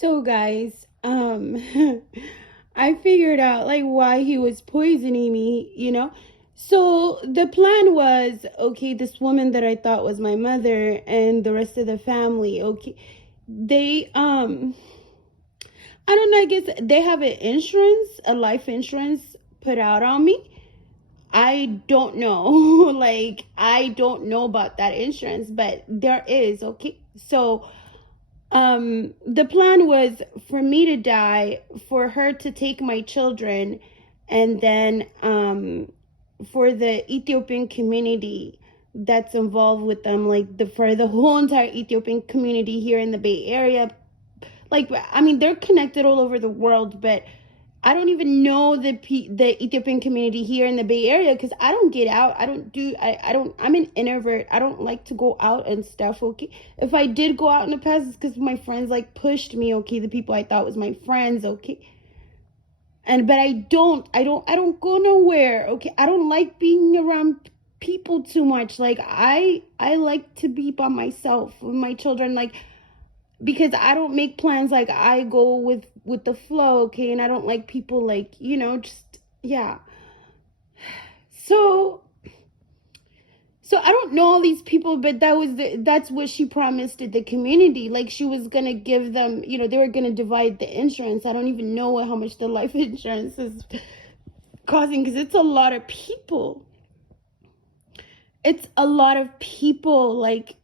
So guys, I figured out like why he was poisoning me. So the plan was, okay, this woman that I thought was my mother and the rest of the family, okay, they I don't know, I guess they have an insurance, a life insurance put out on me. I don't know. Like I don't know about that insurance, but there is, okay? So the plan was for me to die, for her to take my children, and then for the Ethiopian community that's involved with them, like for the whole entire Ethiopian community here in the Bay Area. Like, I mean, they're connected all over the world, but I don't even know the Ethiopian community here in the Bay Area because I don't get out. I don't, I'm an introvert. I don't like to go out and stuff, okay? If I did go out in the past, it's because my friends like pushed me, okay? The people I thought was my friends, okay? But I don't go nowhere, okay? I don't like being around people too much. Like, I like to be by myself with my children, like, because I don't make plans. Like I go with the flow, okay? And I don't like people like, just yeah. So I don't know all these people, but that's what she promised to the community. Like she was gonna give them, they were gonna divide the insurance. I don't even know how much the life insurance is costing because it's a lot of people. It's a lot of people, like,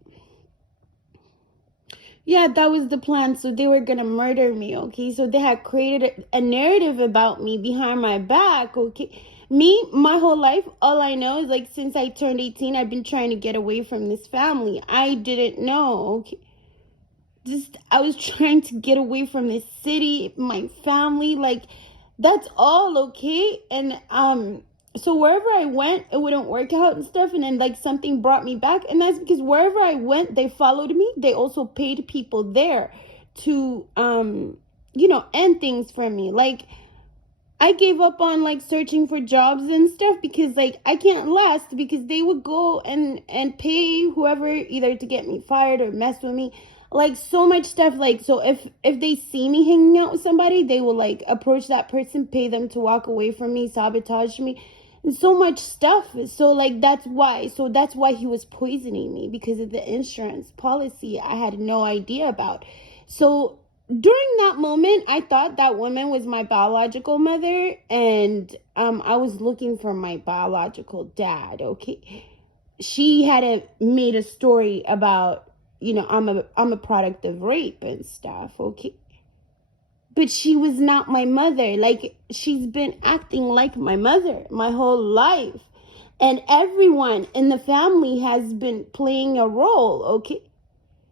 yeah, that was the plan. So they were gonna murder me, okay? So they had created a narrative about me behind my back, okay? Me, my whole life, all I know is like since I turned 18, I've been trying to get away from this family. I didn't know, okay? Just I was trying to get away from this city, my family, like that's all, okay? And so wherever I went, it wouldn't work out and stuff, and then like something brought me back, and that's because wherever I went, they followed me. They also paid people there to end things for me. Like I gave up on like searching for jobs and stuff because like I can't last because they would go and pay whoever either to get me fired or mess with me, like so much stuff. Like so if they see me hanging out with somebody, they will like approach that person, pay them to walk away from me, sabotage me, and so much stuff. So like that's why he was poisoning me, because of the insurance policy I had no idea about. So during that moment, I thought that woman was my biological mother, and I was looking for my biological dad, okay? She had made a story about, I'm a product of rape and stuff, okay? But she was not my mother. Like, she's been acting like my mother my whole life. And everyone in the family has been playing a role, okay?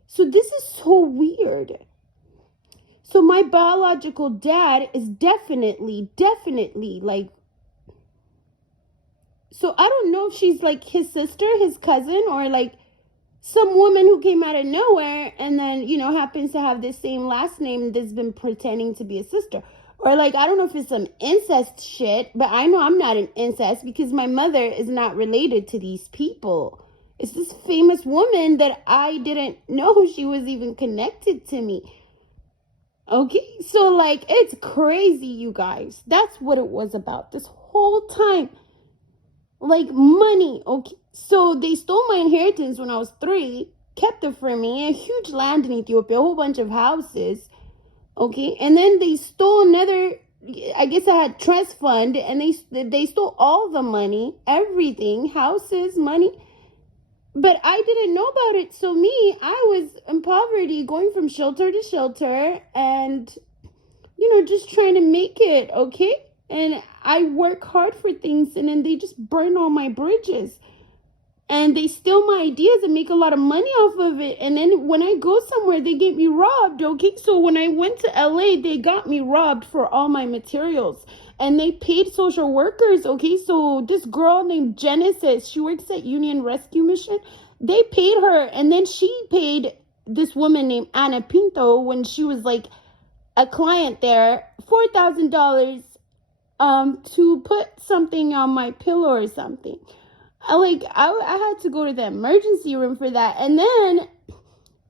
So this is so weird. So my biological dad is definitely like, so I don't know if she's like his sister, his cousin, or like some woman who came out of nowhere and then, happens to have the same last name that's been pretending to be a sister. Or like, I don't know if it's some incest shit, but I know I'm not an incest because my mother is not related to these people. It's this famous woman that I didn't know she was even connected to me. Okay, so like it's crazy, you guys. That's what it was about this whole time. Like money, okay? So they stole my inheritance when I was 3, kept it for me, a huge land in Ethiopia, a whole bunch of houses, okay? And then they stole another, I guess I had trust fund, and they stole all the money, everything, houses, money. But I didn't know about it. So me, I was in poverty, going from shelter to shelter and, just trying to make it, okay? And I work hard for things, and then they just burn all my bridges. And they steal my ideas and make a lot of money off of it. And then when I go somewhere, they get me robbed, okay? So when I went to LA, they got me robbed for all my materials. And they paid social workers, okay? So this girl named Genesis, she works at Union Rescue Mission. They paid her, and then she paid this woman named Anna Pinto when she was like a client there, $4,000 to put something on my pillow or something. I had to go to the emergency room for that. And then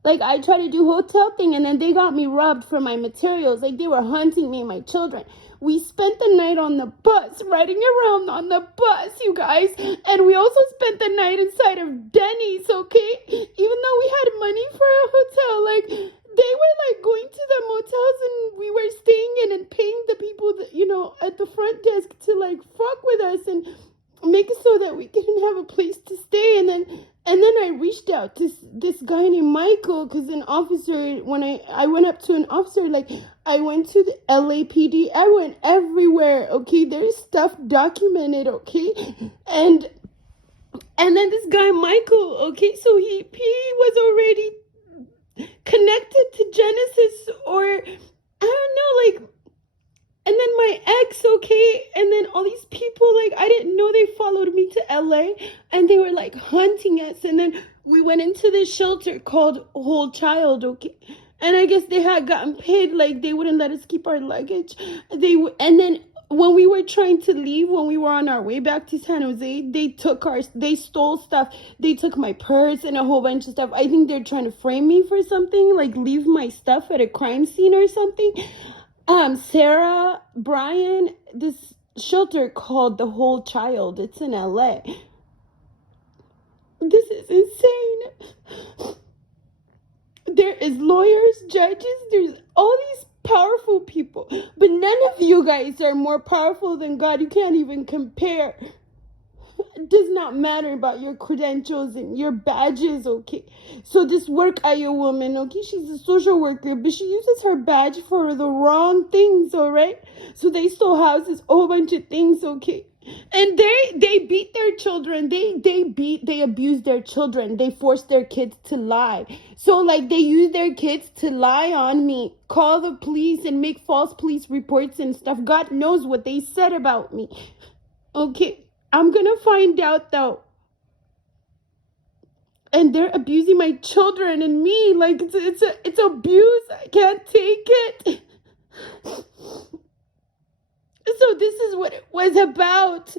Like, I tried to do hotel thing, and then they got me robbed for my materials. Like, they were hunting me and my children. We spent the night on the bus, riding around on the bus, you guys. And we also spent the night inside of Denny's, okay? Even though we had money for a hotel, like, they were, like, going to the motels, and we were staying in and paying the people, that, you know, at the front desk to, like, fuck with us and make it so that we didn't have a place to stay. And then I reached out to this guy named Michael, because an officer, when I went up to an officer, like, I went to the LAPD, I went everywhere, okay? There's stuff documented, okay? And then this guy Michael, okay, so he was already connected to Genesis, or I don't know, like, and then my ex, okay, and then all these people, like, I didn't know they followed me to LA, and they were, like, hunting us, and then we went into this shelter called Hold Child, okay, and I guess they had gotten paid, like, they wouldn't let us keep our luggage, and then when we were trying to leave, when we were on our way back to San Jose, they stole stuff, they took my purse and a whole bunch of stuff. I think they're trying to frame me for something, like, leave my stuff at a crime scene or something. Sarah, Brian, this shelter called the Whole Child. It's in LA. This is insane. There is lawyers, judges, there's all these powerful people, but none of you guys are more powerful than God. You can't even compare. It does not matter about your credentials and your badges, okay? So this work Aya woman, okay, she's a social worker, but she uses her badge for the wrong things, all right? So they stole houses, a whole bunch of things, okay? And they beat their children. They abuse their children. They force their kids to lie. So, like, they use their kids to lie on me, call the police and make false police reports and stuff. God knows what they said about me, okay? I'm gonna find out, though. And they're abusing my children and me. Like, it's abuse. I can't take it. So this is what it was about.